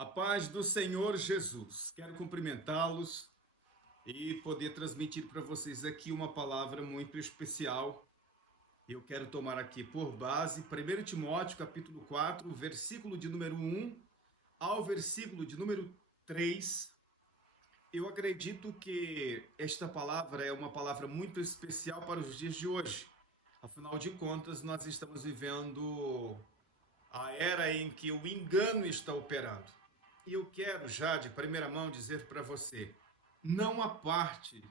A paz do Senhor Jesus. Quero cumprimentá-los e poder transmitir para vocês aqui uma palavra muito especial. Eu quero tomar aqui por base 1 Timóteo, capítulo 4, versículo de número 1 ao versículo de número 3. Eu acredito que esta palavra é uma palavra muito especial para os dias de hoje. Afinal de contas, nós estamos vivendo a era em que o engano está operando. E eu quero já de primeira mão dizer para você, não aparte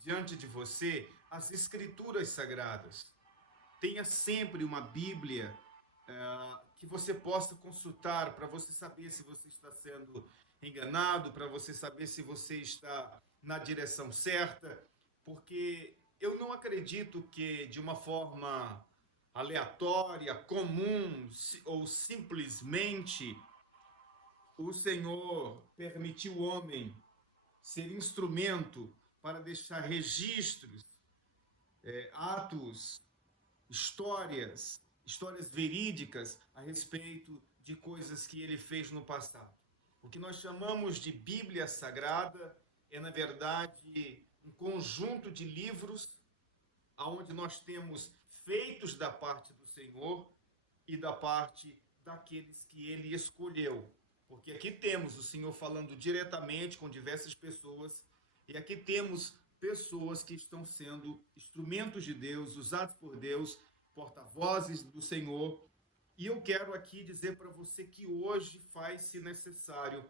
diante de você as escrituras sagradas. Tenha sempre uma Bíblia que você possa consultar para você saber se você está sendo enganado, para você saber se você está na direção certa, porque eu não acredito que de uma forma aleatória, comum ou simplesmente o Senhor permitiu o homem ser instrumento para deixar registros, atos, histórias verídicas a respeito de coisas que ele fez no passado. O que nós chamamos de Bíblia Sagrada é, na verdade, um conjunto de livros onde nós temos feitos da parte do Senhor e da parte daqueles que ele escolheu. Porque aqui temos o Senhor falando diretamente com diversas pessoas e aqui temos pessoas que estão sendo instrumentos de Deus, usados por Deus, porta-vozes do Senhor. E eu quero aqui dizer para você que hoje faz-se necessário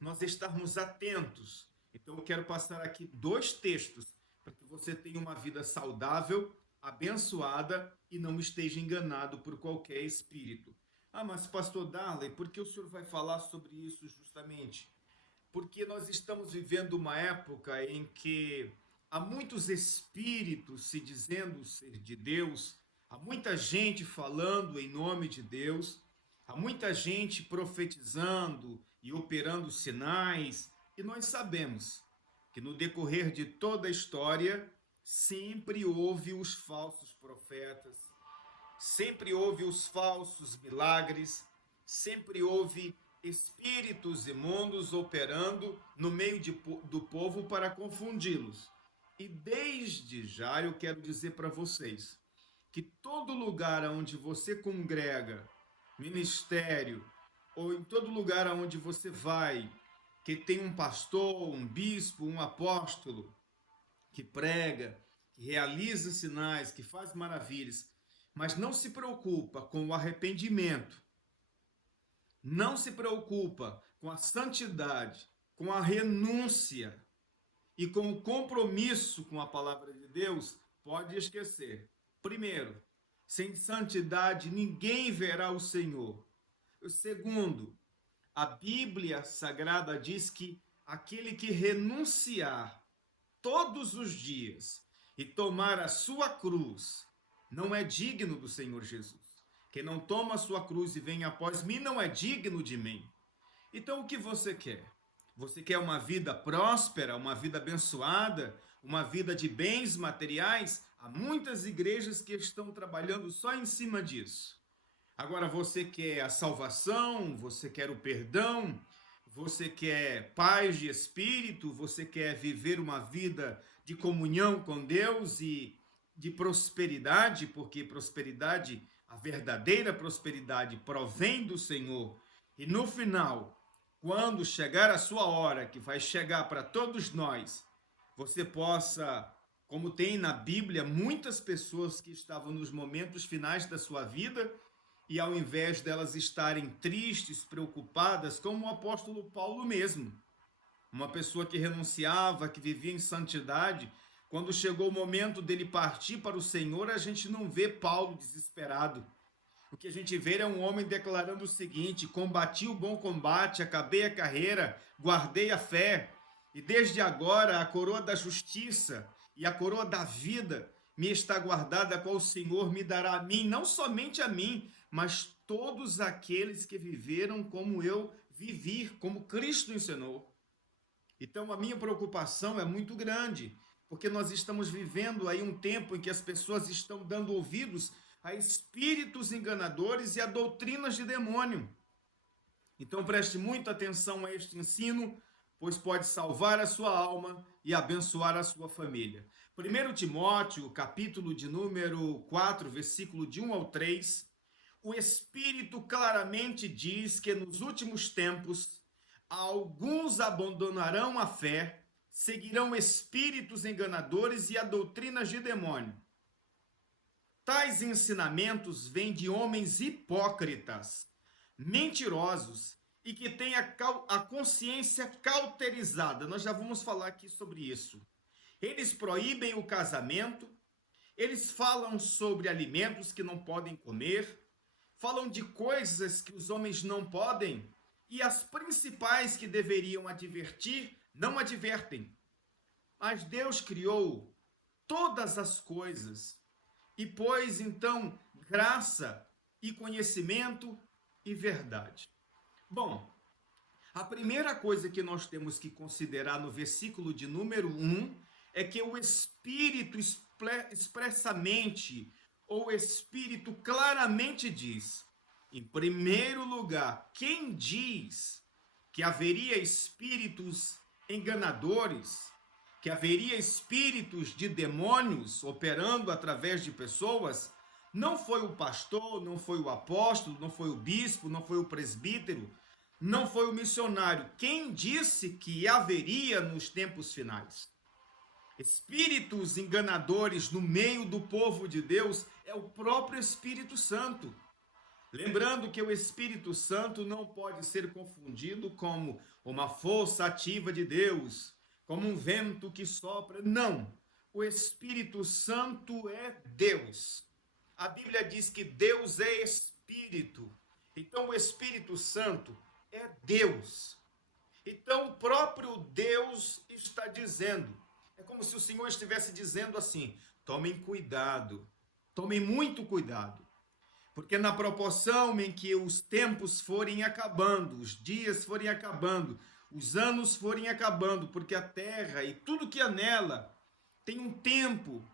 nós estarmos atentos. Então eu quero passar aqui 2 textos para que você tenha uma vida saudável, abençoada e não esteja enganado por qualquer espírito. Ah, mas pastor Darley, por que o senhor vai falar sobre isso justamente? Porque nós estamos vivendo uma época em que há muitos espíritos se dizendo ser de Deus, há muita gente falando em nome de Deus, há muita gente profetizando e operando sinais, e nós sabemos que no decorrer de toda a história sempre houve os falsos profetas, sempre houve os falsos milagres, sempre houve espíritos imundos operando no meio do povo para confundi-los. E desde já eu quero dizer para vocês que todo lugar onde você congrega, ministério, ou em todo lugar onde você vai, que tem um pastor, um bispo, um apóstolo, que prega, que realiza sinais, que faz maravilhas, mas não se preocupa com o arrependimento, não se preocupa com a santidade, com a renúncia e com o compromisso com a palavra de Deus, pode esquecer. Primeiro, sem santidade ninguém verá o Senhor. Segundo, a Bíblia Sagrada diz que aquele que renunciar todos os dias e tomar a sua cruz não é digno do Senhor Jesus. Quem não toma a sua cruz e vem após mim não é digno de mim. Então o que você quer? Você quer uma vida próspera, uma vida abençoada, uma vida de bens materiais? Há muitas igrejas que estão trabalhando só em cima disso. Agora você quer a salvação, você quer o perdão, você quer paz de espírito, você quer viver uma vida de comunhão com Deus e de prosperidade, porque prosperidade, a verdadeira prosperidade provém do Senhor. E no final, quando chegar a sua hora, que vai chegar para todos nós, você possa, como tem na Bíblia, muitas pessoas que estavam nos momentos finais da sua vida, e ao invés delas estarem tristes, preocupadas, como o apóstolo Paulo mesmo, uma pessoa que renunciava, que vivia em santidade, quando chegou o momento dele partir para o Senhor, a gente não vê Paulo desesperado. O que a gente vê é um homem declarando o seguinte: combati o bom combate, acabei a carreira, guardei a fé, e desde agora a coroa da justiça e a coroa da vida me está guardada, a qual o Senhor me dará a mim, não somente a mim, mas todos aqueles que viveram como eu vivi, como Cristo ensinou. Então a minha preocupação é muito grande, porque nós estamos vivendo aí um tempo em que as pessoas estão dando ouvidos a espíritos enganadores e a doutrinas de demônio. Então preste muita atenção a este ensino, pois pode salvar a sua alma e abençoar a sua família. 1 Timóteo, capítulo de número 4, versículo de 1 ao 3, o Espírito claramente diz que nos últimos tempos alguns abandonarão a fé, seguirão espíritos enganadores e a doutrinas de demônio. Tais ensinamentos vêm de homens hipócritas, mentirosos e que têm a consciência cauterizada. Nós já vamos falar aqui sobre isso. Eles proíbem o casamento, eles falam sobre alimentos que não podem comer, falam de coisas que os homens não podem, e as principais que deveriam advertir, não advertem. Mas Deus criou todas as coisas e pôs então graça e conhecimento e verdade. Bom, a primeira coisa que nós temos que considerar no versículo de número 1 é que o Espírito expressamente, ou o Espírito claramente diz, em primeiro lugar, quem diz que haveria espíritos enganadores, que haveria espíritos de demônios operando através de pessoas, não foi o pastor, não foi o apóstolo, não foi o bispo, não foi o presbítero, não foi o missionário. Quem disse que haveria nos tempos finais espíritos enganadores no meio do povo de Deus é o próprio Espírito Santo. Lembrando que o Espírito Santo não pode ser confundido como uma força ativa de Deus, como um vento que sopra. Não, o Espírito Santo é Deus. A Bíblia diz que Deus é Espírito. Então o Espírito Santo é Deus. Então o próprio Deus está dizendo, é como se o Senhor estivesse dizendo assim, tomem cuidado, tomem muito cuidado, porque na proporção em que os tempos forem acabando, os dias forem acabando, os anos forem acabando, porque a terra e tudo que há nela tem um tempo,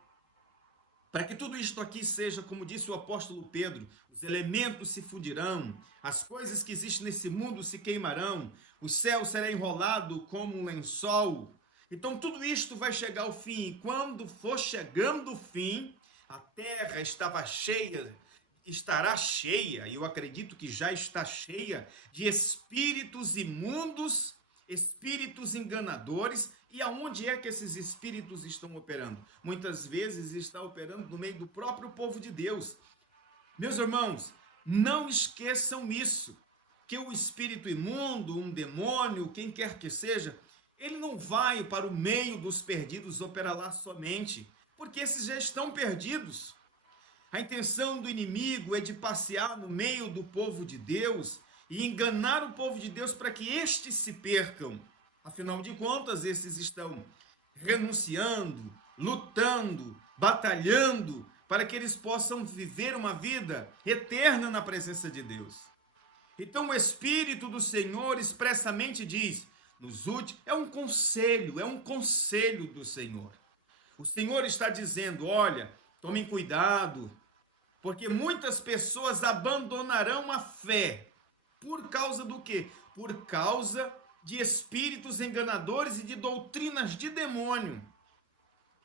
para que tudo isto aqui seja, como disse o apóstolo Pedro, os elementos se fundirão, as coisas que existem nesse mundo se queimarão, o céu será enrolado como um lençol. Então tudo isto vai chegar ao fim, e quando for chegando o fim, a terra estará cheia, e eu acredito que já está cheia, de espíritos imundos, espíritos enganadores. E aonde é que esses espíritos estão operando? Muitas vezes está operando no meio do próprio povo de Deus. Meus irmãos, não esqueçam isso, que o espírito imundo, um demônio, quem quer que seja, ele não vai para o meio dos perdidos operar lá somente, porque esses já estão perdidos. A intenção do inimigo é de passear no meio do povo de Deus e enganar o povo de Deus para que estes se percam. Afinal de contas, esses estão renunciando, lutando, batalhando para que eles possam viver uma vida eterna na presença de Deus. Então o Espírito do Senhor expressamente diz, nos últimos, é um conselho do Senhor. O Senhor está dizendo, olha, tomem cuidado, porque muitas pessoas abandonarão a fé. Por causa do quê? Por causa de espíritos enganadores e de doutrinas de demônio.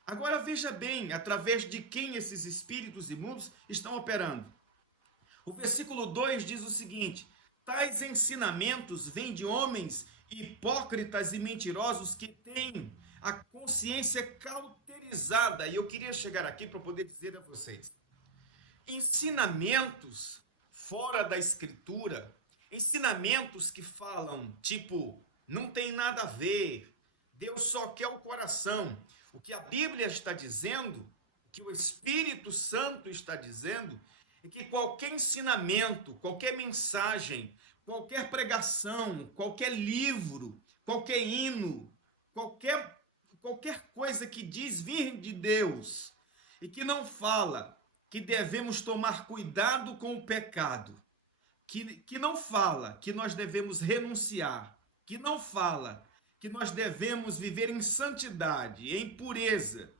Agora veja bem, através de quem esses espíritos imundos estão operando. O versículo 2 diz o seguinte, tais ensinamentos vêm de homens hipócritas e mentirosos que têm a consciência cauterizada. E eu queria chegar aqui para poder dizer a vocês, ensinamentos fora da Escritura, ensinamentos que falam, tipo, não tem nada a ver, Deus só quer o coração. O que a Bíblia está dizendo, o que o Espírito Santo está dizendo, é que qualquer ensinamento, qualquer mensagem, qualquer pregação, qualquer livro, qualquer hino, qualquer coisa que diz vir de Deus e que não fala que devemos tomar cuidado com o pecado, que não fala que nós devemos renunciar, que não fala que nós devemos viver em santidade, em pureza.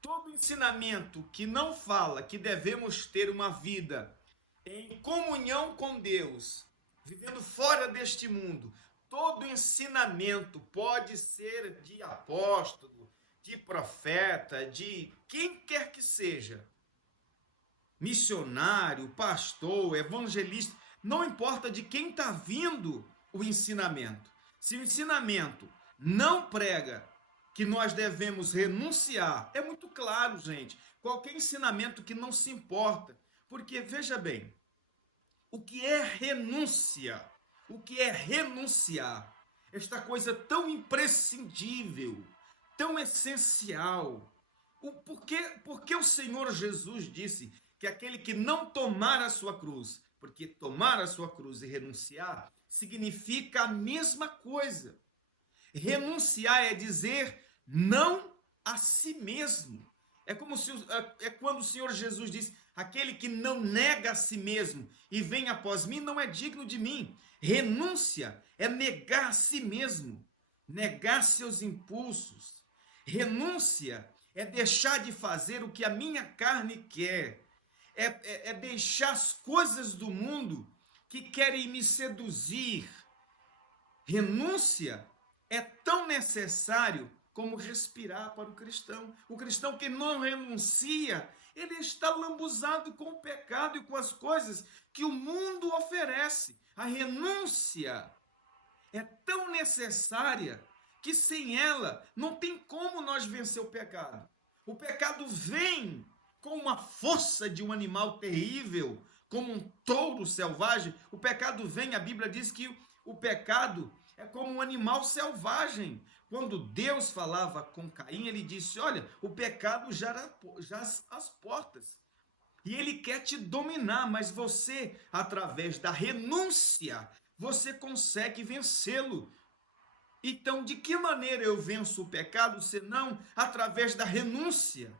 Todo ensinamento que não fala que devemos ter uma vida em comunhão com Deus, vivendo fora deste mundo. Todo ensinamento pode ser de apóstolo, de profeta, de quem quer que seja, missionário, pastor, evangelista, não importa de quem está vindo o ensinamento. Se o ensinamento não prega que nós devemos renunciar, é muito claro, gente, qualquer ensinamento que não se importa, porque veja bem, o que é renúncia? O que é renunciar? Esta coisa tão imprescindível, tão essencial. Por que o Senhor Jesus disse que aquele que não tomar a sua cruz, porque tomar a sua cruz e renunciar significa a mesma coisa. Renunciar é dizer não a si mesmo. É quando o Senhor Jesus diz: aquele que não nega a si mesmo e vem após mim não é digno de mim. Renúncia é negar a si mesmo, negar seus impulsos. Renúncia é deixar de fazer o que a minha carne quer. É deixar as coisas do mundo que querem me seduzir. Renúncia é tão necessário como respirar para o cristão. O cristão que não renuncia, ele está lambuzado com o pecado e com as coisas que o mundo oferece. A renúncia é tão necessária que sem ela não tem como nós vencer o pecado. O pecado vem com uma força de um animal terrível, como um touro selvagem. O pecado vem, a Bíblia diz que o pecado é como um animal selvagem. Quando Deus falava com Caim, ele disse: olha, o pecado já às portas. E ele quer te dominar, mas você, através da renúncia, você consegue vencê-lo. Então, de que maneira eu venço o pecado, senão através da renúncia?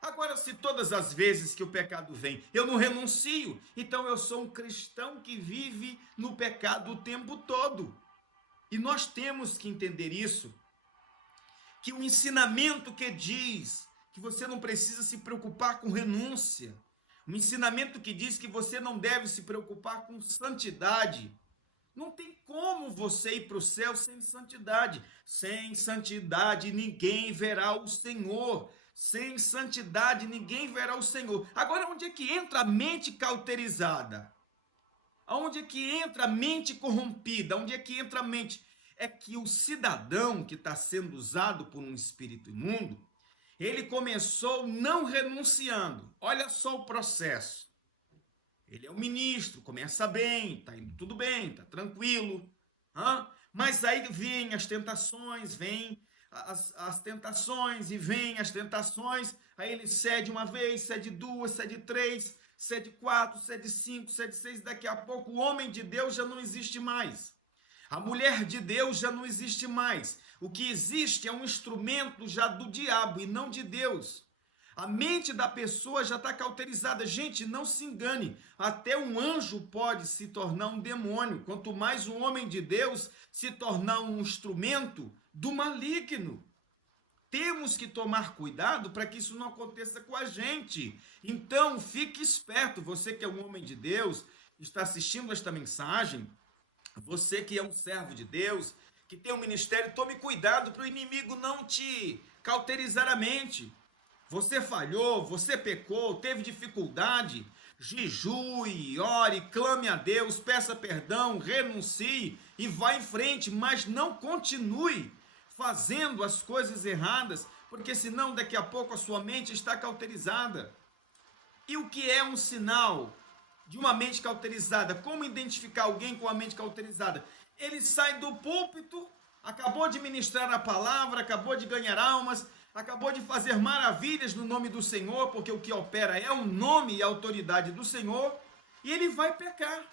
Agora, se todas as vezes que o pecado vem, eu não renuncio, então eu sou um cristão que vive no pecado o tempo todo. E nós temos que entender isso, que o ensinamento que diz que você não precisa se preocupar com renúncia, um ensinamento que diz que você não deve se preocupar com santidade, não tem como você ir para o céu sem santidade. Sem santidade ninguém verá o Senhor. Sem santidade ninguém verá o Senhor. Agora, onde é que entra a mente cauterizada? Onde é que entra a mente corrompida? Onde é que entra a mente? É que o cidadão que está sendo usado por um espírito imundo, ele começou não renunciando. Olha só o processo. Ele é um ministro, começa bem, está indo tudo bem, está tranquilo. Mas aí vêm as tentações, vêm as tentações e vêm as tentações. Aí ele cede uma vez, cede duas, cede três, cede quatro, cede cinco, cede seis. Daqui a pouco o homem de Deus já não existe mais. A mulher de Deus já não existe mais. O que existe é um instrumento já do diabo e não de Deus. A mente da pessoa já está cauterizada. Gente, não se engane. Até um anjo pode se tornar um demônio. Quanto mais um homem de Deus se tornar um instrumento do maligno. Temos que tomar cuidado para que isso não aconteça com a gente. Então, fique esperto. Você que é um homem de Deus, está assistindo esta mensagem, você que é um servo de Deus, que tem um ministério, tome cuidado para o inimigo não te cauterizar a mente. Você falhou, você pecou, teve dificuldade, jejue, ore, clame a Deus, peça perdão, renuncie e vá em frente, mas não continue fazendo as coisas erradas, porque senão daqui a pouco a sua mente está cauterizada. E o que é um sinal de uma mente cauterizada? Como identificar alguém com a mente cauterizada? Ele sai do púlpito, acabou de ministrar a palavra, acabou de ganhar almas, acabou de fazer maravilhas no nome do Senhor, porque o que opera é o nome e a autoridade do Senhor, e ele vai pecar.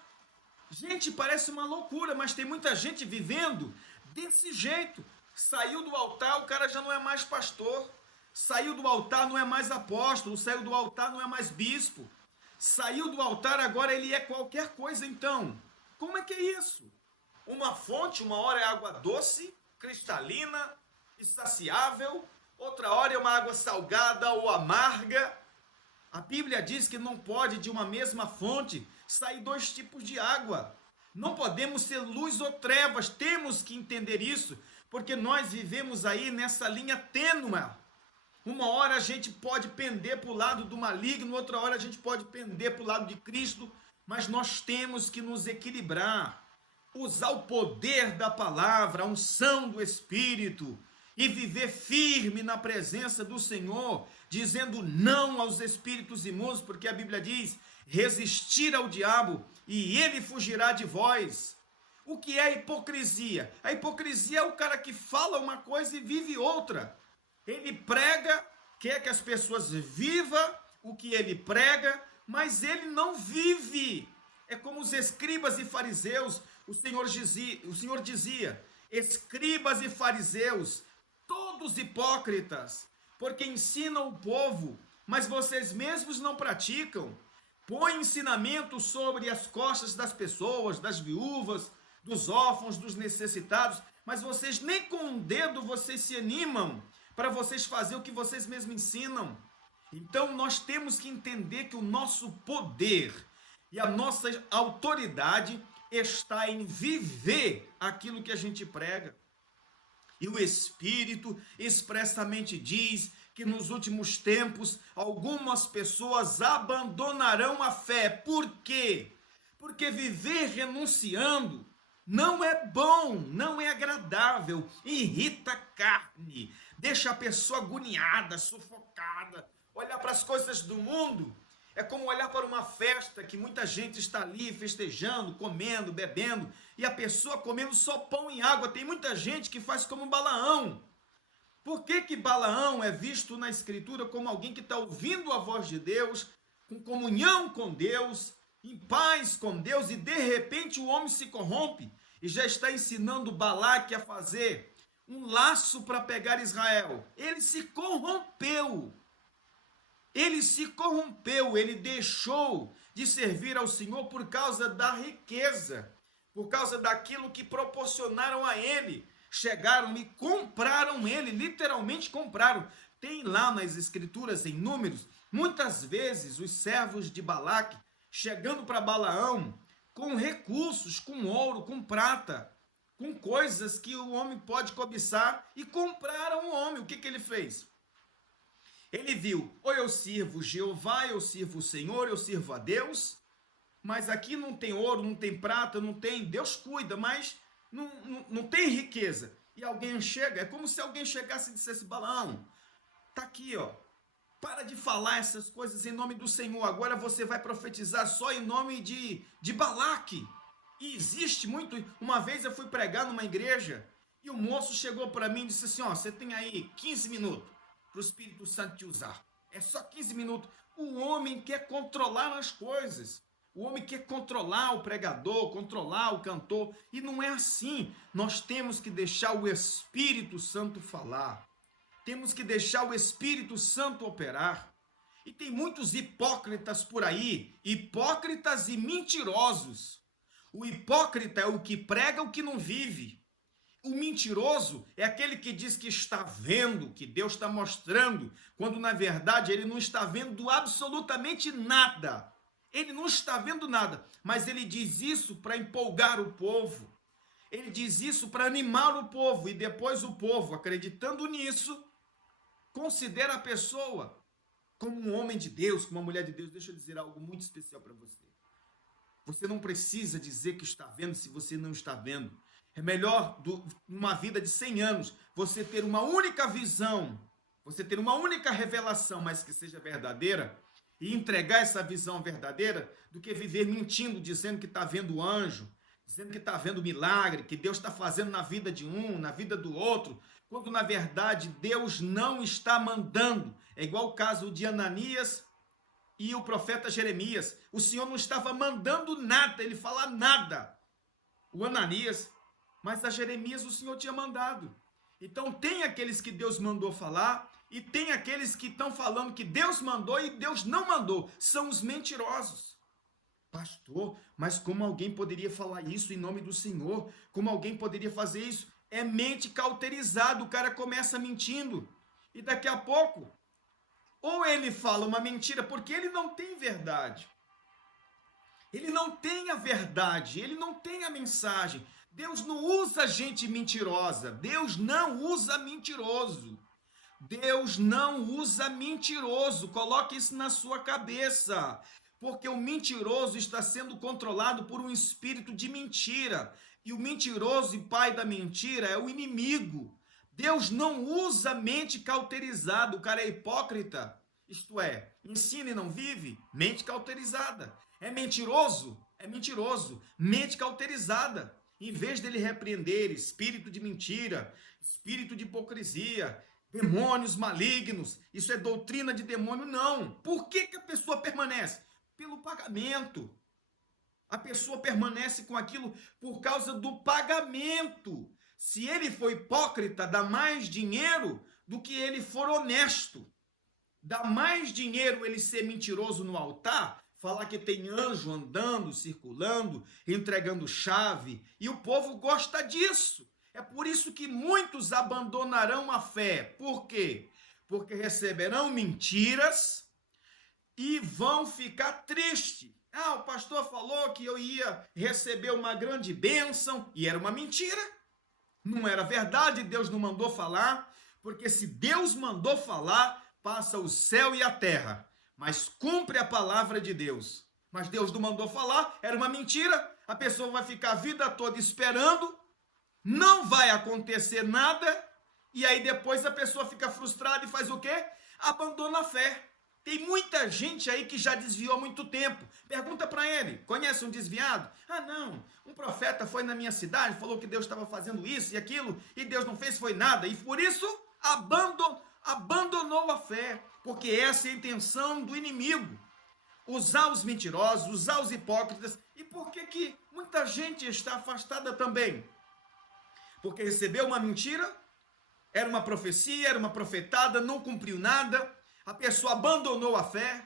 Gente, parece uma loucura, mas tem muita gente vivendo desse jeito. Saiu do altar, o cara já não é mais pastor. Saiu do altar, não é mais apóstolo. Saiu do altar, não é mais bispo. Saiu do altar, agora ele é qualquer coisa. Então, como é que é isso? Uma fonte, uma hora é água doce, cristalina, insaciável, outra hora é uma água salgada ou amarga. A Bíblia diz que não pode de uma mesma fonte sair dois tipos de água. Não podemos ser luz ou trevas, temos que entender isso, porque nós vivemos aí nessa linha tênue. Uma hora a gente pode pender para o lado do maligno, outra hora a gente pode pender para o lado de Cristo, mas nós temos que nos equilibrar, usar o poder da palavra, a unção do Espírito e viver firme na presença do Senhor, dizendo não aos espíritos imundos, porque a Bíblia diz: resistir ao diabo e ele fugirá de vós. O que é hipocrisia? A hipocrisia é o cara que fala uma coisa e vive outra. Ele prega, quer que as pessoas vivam o que ele prega, mas ele não vive. É como os escribas e fariseus. O Senhor dizia: escribas e fariseus, todos hipócritas, porque ensinam o povo, mas vocês mesmos não praticam. Põe ensinamento sobre as costas das pessoas, das viúvas, dos órfãos, dos necessitados, mas vocês nem com um dedo vocês se animam para vocês fazer o que vocês mesmos ensinam. Então nós temos que entender que o nosso poder e a nossa autoridade está em viver aquilo que a gente prega. E o Espírito expressamente diz que nos últimos tempos algumas pessoas abandonarão a fé. Por quê? Porque viver renunciando não é bom, não é agradável, irrita a carne, deixa a pessoa agoniada, sufocada. Olhar para as coisas do mundo é como olhar para uma festa que muita gente está ali festejando, comendo, bebendo, e a pessoa comendo só pão e água. Tem muita gente que faz como Balaão. Por que Balaão é visto na Escritura como alguém que está ouvindo a voz de Deus, com comunhão com Deus, em paz com Deus, e de repente o homem se corrompe e já está ensinando Balaque a fazer um laço para pegar Israel? Ele se corrompeu. Ele deixou de servir ao Senhor por causa da riqueza, por causa daquilo que proporcionaram a ele. Chegaram e compraram ele, literalmente compraram. Tem lá nas Escrituras, em Números, muitas vezes os servos de Balaque chegando para Balaão com recursos, com ouro, com prata, com coisas que o homem pode cobiçar, e compraram o homem. O que ele fez? Ele viu: ou eu sirvo Jeová, eu sirvo o Senhor, eu sirvo a Deus, mas aqui não tem ouro, não tem prata, não tem, Deus cuida, mas não tem riqueza. E alguém chega, é como se alguém chegasse e dissesse: Balaão, tá aqui, ó, para de falar essas coisas em nome do Senhor, agora você vai profetizar só em nome de Balaque. E existe muito. Uma vez eu fui pregar numa igreja e o moço chegou para mim e disse assim: ó, você tem aí 15 minutos para o Espírito Santo te usar. É só 15 minutos. O homem quer controlar as coisas. O homem quer controlar o pregador, controlar o cantor. E não é assim. Nós temos que deixar o Espírito Santo falar. Temos que deixar o Espírito Santo operar. E tem muitos hipócritas por aí. Hipócritas e mentirosos. O hipócrita é o que prega o que não vive. O mentiroso é aquele que diz que está vendo, que Deus está mostrando, quando na verdade ele não está vendo absolutamente nada. Ele não está vendo nada, mas ele diz isso para empolgar o povo. Ele diz isso para animar o povo, e depois o povo, acreditando nisso, considera a pessoa como um homem de Deus, como uma mulher de Deus. Deixa eu dizer algo muito especial para você. Você não precisa dizer que está vendo se você não está vendo. É melhor, numa vida de 100 anos, você ter uma única visão, você ter uma única revelação, mas que seja verdadeira, e entregar essa visão verdadeira, do que viver mentindo, dizendo que está vendo anjo, dizendo que está vendo milagre, que Deus está fazendo na vida de um, na vida do outro, quando na verdade Deus não está mandando. É igual o caso de Ananias e o profeta Jeremias. O Senhor não estava mandando nada, ele fala nada. O Ananias, mas a Jeremias o Senhor tinha mandado. Então tem aqueles que Deus mandou falar, e tem aqueles que estão falando que Deus mandou e Deus não mandou. São os mentirosos. Pastor, mas como alguém poderia falar isso em nome do Senhor? Como alguém poderia fazer isso? É mente cauterizada. O cara começa mentindo, e daqui a pouco, ou ele fala uma mentira porque ele não tem verdade. Ele não tem a verdade, ele não tem a mensagem. Deus não usa gente mentirosa. Deus não usa mentiroso. Deus não usa mentiroso. Coloque isso na sua cabeça. Porque o mentiroso está sendo controlado por um espírito de mentira. E o mentiroso e pai da mentira é o inimigo. Deus não usa mente cauterizada. O cara é hipócrita. Isto é, ensina e não vive, mente cauterizada. É mentiroso? É mentiroso. Mente cauterizada. Em vez dele repreender espírito de mentira, espírito de hipocrisia, demônios malignos, isso é doutrina de demônio, não. Por que a pessoa permanece? Pelo pagamento. A pessoa permanece com aquilo por causa do pagamento. Se ele for hipócrita, dá mais dinheiro do que ele for honesto. Dá mais dinheiro ele ser mentiroso no altar, falar que tem anjo andando, circulando, entregando chave, e o povo gosta disso. É por isso que muitos abandonarão a fé. Por quê? Porque receberão mentiras e vão ficar tristes. Ah, o pastor falou que eu ia receber uma grande bênção, e era uma mentira. Não era verdade, Deus não mandou falar, porque se Deus mandou falar, passa o céu e a terra, mas cumpre a palavra de Deus. Mas Deus não mandou falar, era uma mentira, a pessoa vai ficar a vida toda esperando, não vai acontecer nada, e aí depois a pessoa fica frustrada e faz o quê? Abandona a fé. Tem muita gente aí que já desviou há muito tempo. Pergunta para ele, conhece um desviado? Ah, não, um profeta foi na minha cidade, falou que Deus estava fazendo isso e aquilo, e Deus não fez foi nada, e por isso abandonou a fé, porque essa é a intenção do inimigo. Usar os mentirosos, usar os hipócritas. E por que muita gente está afastada também? Porque recebeu uma mentira, era uma profecia, era uma profetada, não cumpriu nada, a pessoa abandonou a fé,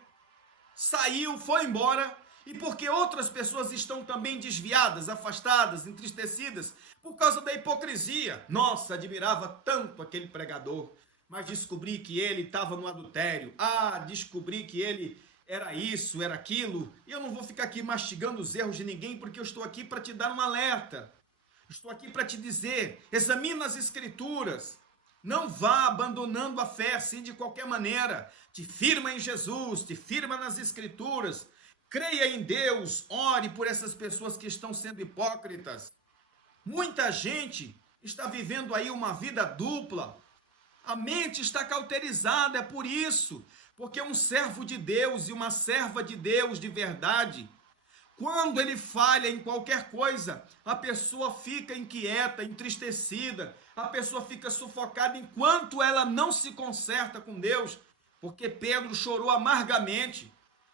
saiu, foi embora, e porque outras pessoas estão também desviadas, afastadas, entristecidas, por causa da hipocrisia. Nossa, admirava tanto aquele pregador, mas descobri que ele estava no adultério. Ah, descobri que ele era isso, era aquilo. E eu não vou ficar aqui mastigando os erros de ninguém, porque eu estou aqui para te dar um alerta. Estou aqui para te dizer, examina as escrituras. Não vá abandonando a fé assim de qualquer maneira. Te firma em Jesus, te firma nas escrituras. Creia em Deus, ore por essas pessoas que estão sendo hipócritas. Muita gente está vivendo aí uma vida dupla. A mente está cauterizada, é por isso. Porque um servo de Deus e uma serva de Deus de verdade, quando ele falha em qualquer coisa, a pessoa fica inquieta, entristecida, a pessoa fica sufocada enquanto ela não se conserta com Deus, porque Pedro chorou amargamente.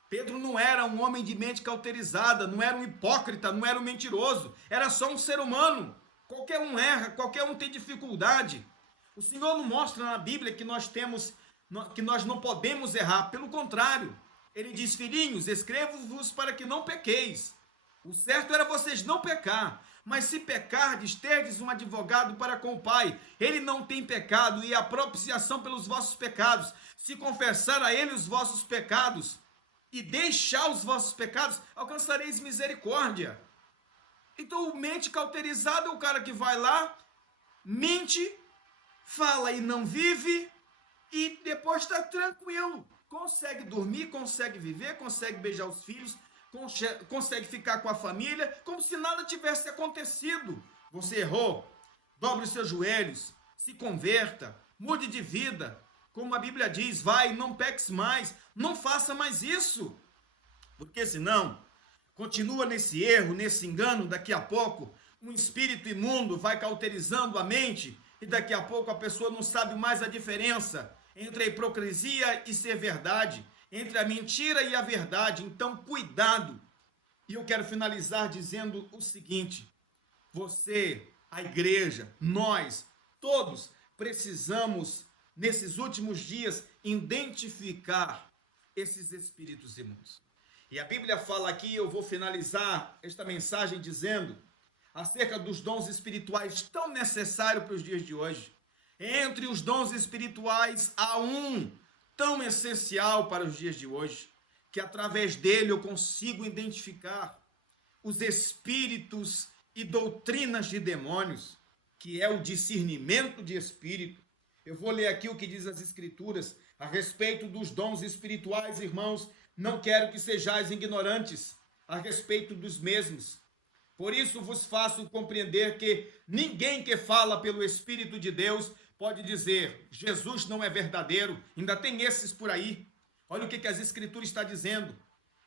Pedro não era um homem de mente cauterizada, não era um hipócrita, não era um mentiroso, era só um ser humano. Qualquer um erra, qualquer um tem dificuldade. O Senhor não mostra na Bíblia que nós não podemos errar, pelo contrário. Ele diz, filhinhos, escrevo-vos para que não pequeis. O certo era vocês não pecar, mas se pecardes, terdes um advogado para com o Pai. Ele não tem pecado e a propiciação pelos vossos pecados. Se confessar a ele os vossos pecados e deixar os vossos pecados, alcançareis misericórdia. Então, mente cauterizada é o cara que vai lá, mente, fala e não vive, e depois está tranquilo. Consegue dormir, consegue viver, consegue beijar os filhos, consegue ficar com a família, como se nada tivesse acontecido. Você errou, dobre os seus joelhos, se converta, mude de vida. Como a Bíblia diz, vai, não peques mais, não faça mais isso. Porque senão, continua nesse erro, nesse engano, daqui a pouco, um espírito imundo vai cauterizando a mente, e daqui a pouco a pessoa não sabe mais a diferença entre a hipocrisia e ser verdade, entre a mentira e a verdade. Então, cuidado. E eu quero finalizar dizendo o seguinte: você, a igreja, nós, todos precisamos, nesses últimos dias, identificar esses espíritos imundos. E a Bíblia fala aqui, eu vou finalizar esta mensagem dizendo acerca dos dons espirituais tão necessários para os dias de hoje. Entre os dons espirituais há um tão essencial para os dias de hoje, que através dele eu consigo identificar os espíritos e doutrinas de demônios, que é o discernimento de espírito. Eu vou ler aqui o que diz as Escrituras a respeito dos dons espirituais, irmãos. Não quero que sejais ignorantes a respeito dos mesmos. Por isso vos faço compreender que ninguém que fala pelo Espírito de Deus pode dizer, Jesus não é verdadeiro. Ainda tem esses por aí. Olha o que as Escrituras estão dizendo.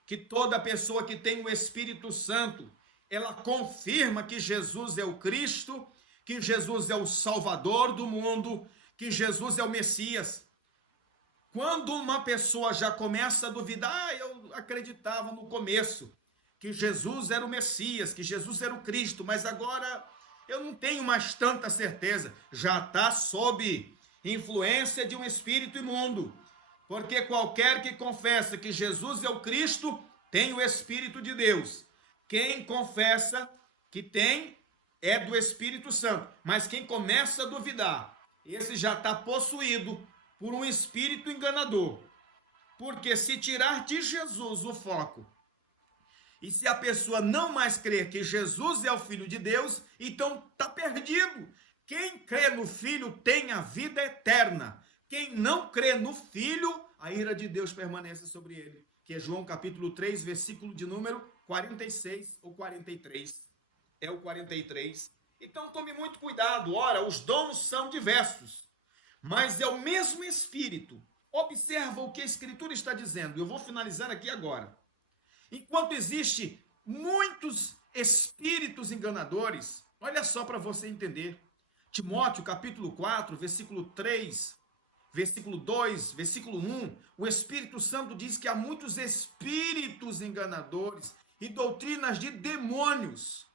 Que toda pessoa que tem o Espírito Santo, ela confirma que Jesus é o Cristo, que Jesus é o Salvador do mundo, que Jesus é o Messias. Quando uma pessoa já começa a duvidar, eu acreditava no começo que Jesus era o Messias, que Jesus era o Cristo, mas agora eu não tenho mais tanta certeza. Já está sob influência de um espírito imundo, porque qualquer que confessa que Jesus é o Cristo tem o Espírito de Deus. Quem confessa que tem é do Espírito Santo, mas quem começa a duvidar, esse já está possuído por um espírito enganador. Porque se tirar de Jesus o foco, e se a pessoa não mais crer que Jesus é o Filho de Deus, então está perdido. Quem crê no Filho tem a vida eterna. Quem não crê no Filho, a ira de Deus permanece sobre ele. Que é João capítulo 3, versículo de número 46 ou 43. É o 43. Então tome muito cuidado. Ora, os dons são diversos, mas é o mesmo Espírito. Observa o que a Escritura está dizendo. Eu vou finalizar aqui agora. Enquanto existe muitos espíritos enganadores, olha só para você entender. Timóteo capítulo 4, versículo 3, versículo 2, versículo 1, o Espírito Santo diz que há muitos espíritos enganadores e doutrinas de demônios.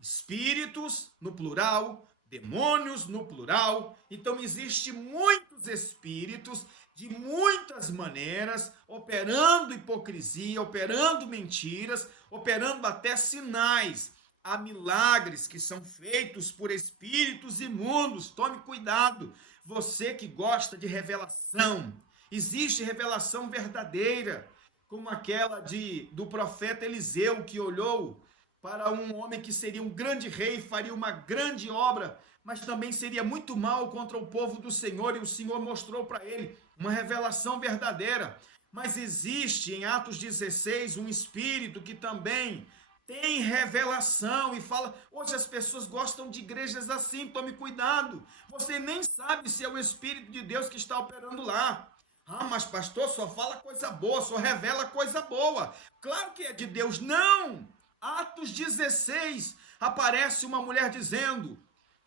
Espíritos no plural, demônios no plural. Então existe muitos espíritos de muitas maneiras, operando hipocrisia, operando mentiras, operando até sinais. Há milagres que são feitos por espíritos imundos. Tome cuidado. Você que gosta de revelação, existe revelação verdadeira, como aquela do profeta Eliseu, que olhou para um homem que seria um grande rei, faria uma grande obra, mas também seria muito mal contra o povo do Senhor, e o Senhor mostrou para ele uma revelação verdadeira. Mas existe em Atos 16 um espírito que também tem revelação e fala. Hoje as pessoas gostam de igrejas assim. Tome cuidado, você nem sabe se é o Espírito de Deus que está operando lá. Ah, mas pastor, só fala coisa boa, só revela coisa boa. Claro que é de Deus. Não! Atos 16, aparece uma mulher dizendo: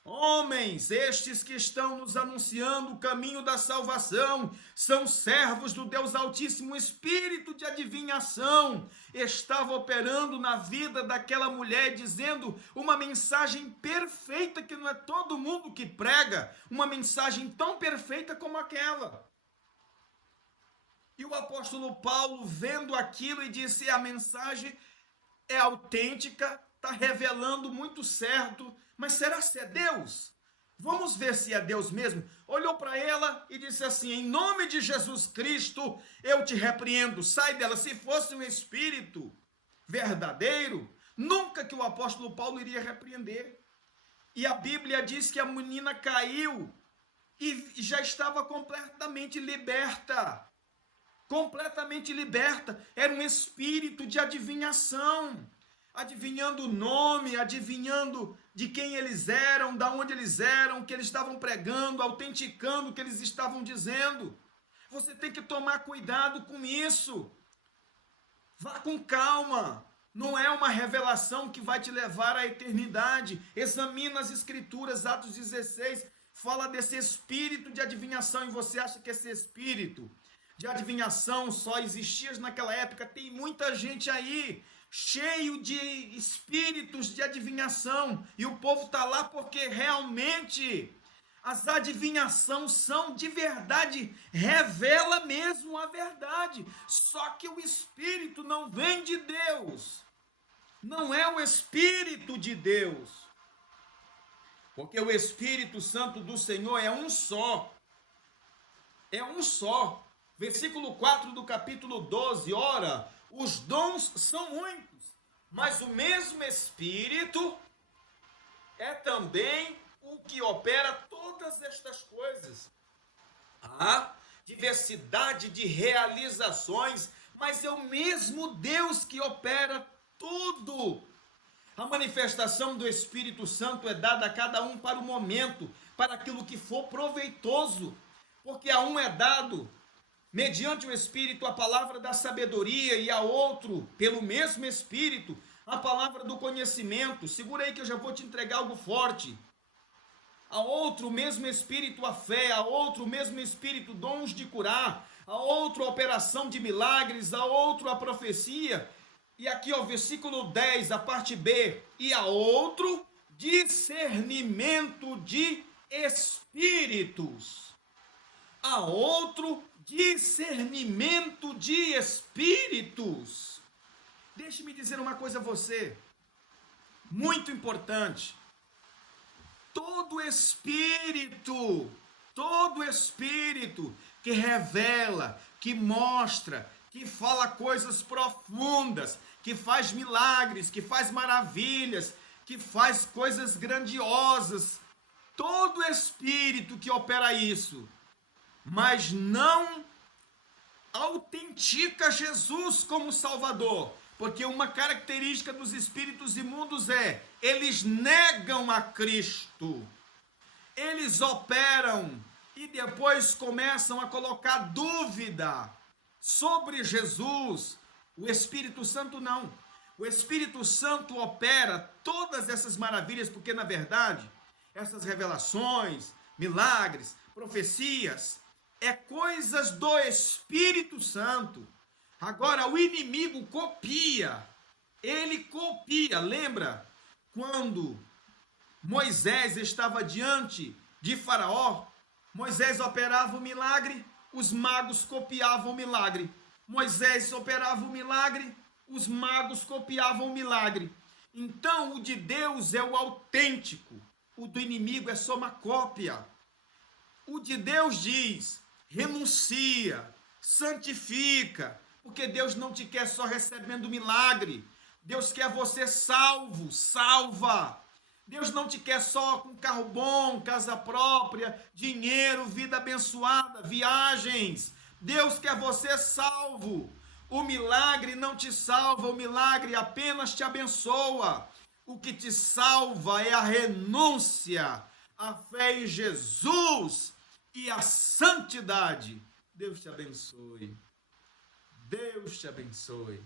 homens, estes que estão nos anunciando o caminho da salvação, são servos do Deus Altíssimo. O espírito de adivinhação estava operando na vida daquela mulher, dizendo uma mensagem perfeita, que não é todo mundo que prega uma mensagem tão perfeita como aquela. E o apóstolo Paulo, vendo aquilo, e disse: a mensagem é autêntica, está revelando muito certo, mas será se é Deus? Vamos ver se é Deus mesmo. Olhou para ela e disse assim: em nome de Jesus Cristo, eu te repreendo, sai dela. Se fosse um espírito verdadeiro, nunca que o apóstolo Paulo iria repreender. E a Bíblia diz que a menina caiu e já estava completamente liberta. Completamente liberta. Era um espírito de adivinhação, adivinhando o nome, adivinhando de quem eles eram, da onde eles eram, o que eles estavam pregando, autenticando o que eles estavam dizendo. Você tem que tomar cuidado com isso. Vá com calma. Não é uma revelação que vai te levar à eternidade. Examina as Escrituras. Atos 16 fala desse espírito de adivinhação, e você acha que esse espírito de adivinhação só existia naquela época? Tem muita gente aí cheio de espíritos de adivinhação, e o povo está lá porque realmente as adivinhações são de verdade, revela mesmo a verdade, só que o espírito não vem de Deus, não é o Espírito de Deus, porque o Espírito Santo do Senhor é um só. Versículo 4 do capítulo 12, ora, os dons são muitos, Mas o mesmo Espírito é também o que opera todas estas coisas. Há diversidade de realizações, mas é o mesmo Deus que opera tudo. A manifestação do Espírito Santo é dada a cada um para o momento, para aquilo que for proveitoso, porque a um é dado, mediante o Espírito, a palavra da sabedoria, e a outro, pelo mesmo Espírito, a palavra do conhecimento. Segura aí que eu já vou te entregar algo forte. A outro, o mesmo Espírito, a fé. A outro, o mesmo Espírito, dons de curar. A outro, a operação de milagres. A outro, a profecia. E aqui, ó, versículo 10, a parte B. E a outro, discernimento de espíritos. A outro, discernimento de espíritos. Deixe-me dizer uma coisa a você, muito importante. Todo espírito que revela, que mostra, que fala coisas profundas, que faz milagres, que faz maravilhas, que faz coisas grandiosas, todo espírito que opera isso, mas não autentica Jesus como Salvador, porque uma característica dos espíritos imundos é, eles negam a Cristo, eles operam e depois começam a colocar dúvida sobre Jesus. O Espírito Santo não. O Espírito Santo opera todas essas maravilhas, porque na verdade, essas revelações, milagres, profecias, é coisas do Espírito Santo. Agora, o inimigo copia. Ele copia. Lembra quando Moisés estava diante de Faraó? Moisés operava o milagre, os magos copiavam o milagre. Moisés operava o milagre, os magos copiavam o milagre. Então, o de Deus é o autêntico. O do inimigo é só uma cópia. O de Deus diz, renuncia, santifica, porque Deus não te quer só recebendo milagre. Deus quer você salvo, salva. Deus não te quer só com carro bom, casa própria, dinheiro, vida abençoada, viagens. Deus quer você salvo. O milagre não te salva, o milagre apenas te abençoa. O que te salva é a renúncia, a fé em Jesus e a santidade. Deus te abençoe. Deus te abençoe.